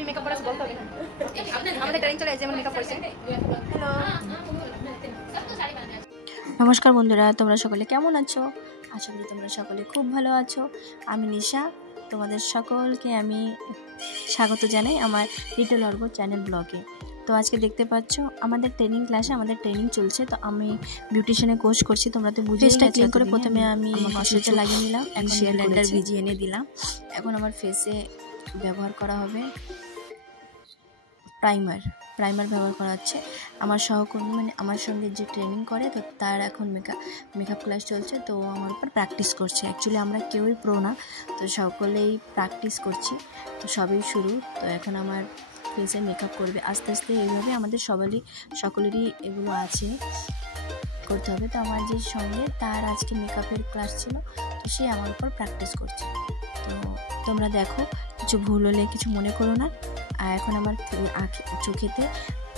তুমি মেকআপ করাছো বলতে হবে আমাদের ট্রেনিং চলে যেমন মেকআপ করছে। হ্যালো নমস্কার বন্ধুরা, তোমরা সকলে কেমন আছো? আশা করি তোমরা সকলে খুব ভালো আছো। আমি নিশা, তোমাদের সকলকে আমি স্বাগত জানাই আমার লিটল অর্গ চ্যানেল ব্লগে। তো আজকে দেখতে পাচ্ছ আমাদের ট্রেনিং ক্লাসে আমাদের ট্রেনিং চলছে। তো আমি বিউটিশিয়ানের কোর্স করছি, তোমরা তো বুঝেই গেছো। ক্লিন করে প্রথমে আমি ময়শ্চারাইজার লাগিয়ে নিলাম, কনসিলার ব্লেন্ডার ভিজিয়ে এনে দিলাম। এখন আমার ফেসে ব্যবহার করা হবে প্রাইমার ব্যবহার করা হচ্ছে। আমার সহকর্মী মানে আমার সঙ্গে যে ট্রেনিং করে, তো তার এখন মেকআপ ক্লাস চলছে, তো আমার উপর প্র্যাকটিস করছে। অ্যাকচুয়ালি আমরা কেউই প্রো না, তো সকলেই প্র্যাকটিস করছি, তো সবই শুরু। তো এখন আমার ফেসে মেকআপ করবে আস্তে আস্তে, এইভাবে আমাদের সকলেরই এগুলো আছে করতে হবে। তো আমার যে সঙ্গে তার আজকে মেকআপের ক্লাস ছিল, তো সে আমার উপর প্র্যাকটিস করছে। তো তোমরা দেখো, কিছু ভুল হলে কিছু মনে করো না। আর এখন আমার চোখেতে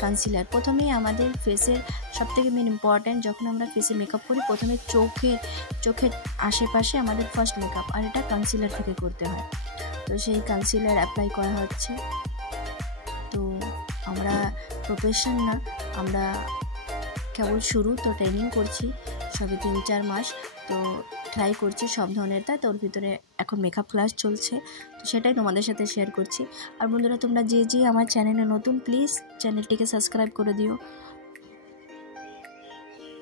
কনসিলার। প্রথমেই আমাদের ফেসের সবথেকে মেন ইম্পর্ট্যান্ট, যখন আমরা ফেসে মেকআপ করি প্রথমে চোখের আশেপাশে আমাদের ফার্স্ট মেকআপ, আর এটা কনসিলার থেকে করতে হয়। তো সেই কনসিলার অ্যাপ্লাই করা হচ্ছে। তো আমরা প্রফেশন না, আমরা কেবল শুরু, তো ট্রেনিং করছি সবে 3-4 মাস। তো ট্রাই করছি সব ধরনের, তাই তোর ভিতরে এখন মেকআপ ক্লাস চলছে, তো সেটাই তোমাদের সাথে শেয়ার করছি। আর বন্ধুরা, তোমরা যে আমার চ্যানেলে নতুন, প্লিজ চ্যানেলটিকে সাবস্ক্রাইব করে দিও।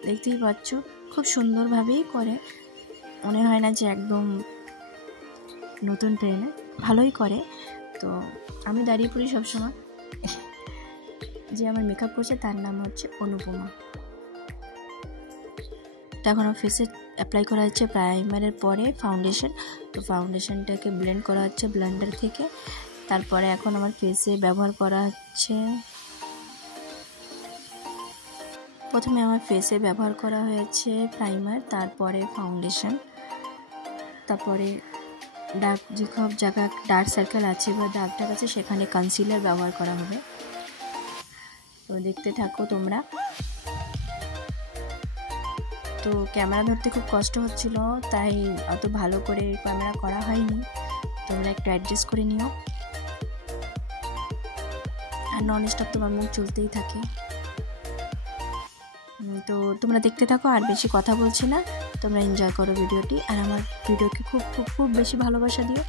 দেখতেই পাচ্ছ খুব সুন্দরভাবেই করে, মনে হয় না যে একদম নতুন ট্রেনে, ভালোই করে। তো আমি দাঁড়িয়ে পড়ি সবসময়। যে আমার মেকআপ করছে তার নাম হচ্ছে অনুপমা। তো এখন আমার ফেসে অ্যাপ্লাই করা হচ্ছে প্রাইমারের পরে ফাউন্ডেশন। তো ফাউন্ডেশনটাকে ব্লেন্ড করা হচ্ছে ব্লেন্ডার থেকে। তারপরে এখন আমার ফেসে ব্যবহার করা হচ্ছে, প্রথমে আমার ফেসে ব্যবহার করা হয়েছে প্রাইমার, তারপরে ফাউন্ডেশন, তারপরে যে সব জায়গায় ডার্ক সার্কেল আছে বা দাগ টাগ আছে সেখানে কনসিলার ব্যবহার করা হবে। তো দেখতে থাকো তোমরা। তো ক্যামেরা ধরতে খুব কষ্ট হচ্ছিল, তাই অত ভালো করে ক্যামেরা করা হয়নি, তোমরা একটু অ্যাডজাস্ট করে নিও। আর নন স্টপ তোমার মুখ চলতেই থাকে। তো তোমরা দেখতে থাকো, আর বেশি কথা বলছি না, তোমরা এনজয় করো ভিডিওটি। আর আমার ভিডিওকে খুব খুব খুব বেশি ভালোবাসা দিও।